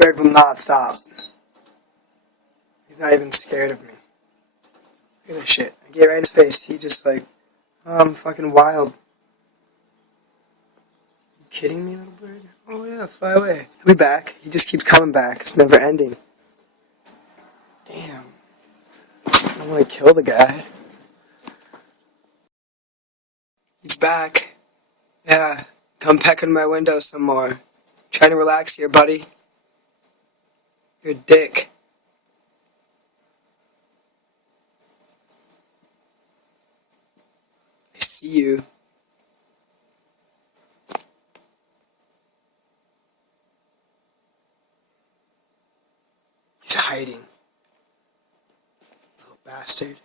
bird will not stop. He's not even scared of me. Look at this shit. I get right in his face. He just like, oh, I'm fucking wild. You kidding me, little bird? Oh yeah, fly away. He'll be back. He just keeps coming back. It's never ending. Damn. I don't want to kill the guy. He's back. Yeah. Come peck on my window some more. Trying to relax here, buddy. You're a dick. I see you. He's hiding. Little bastard.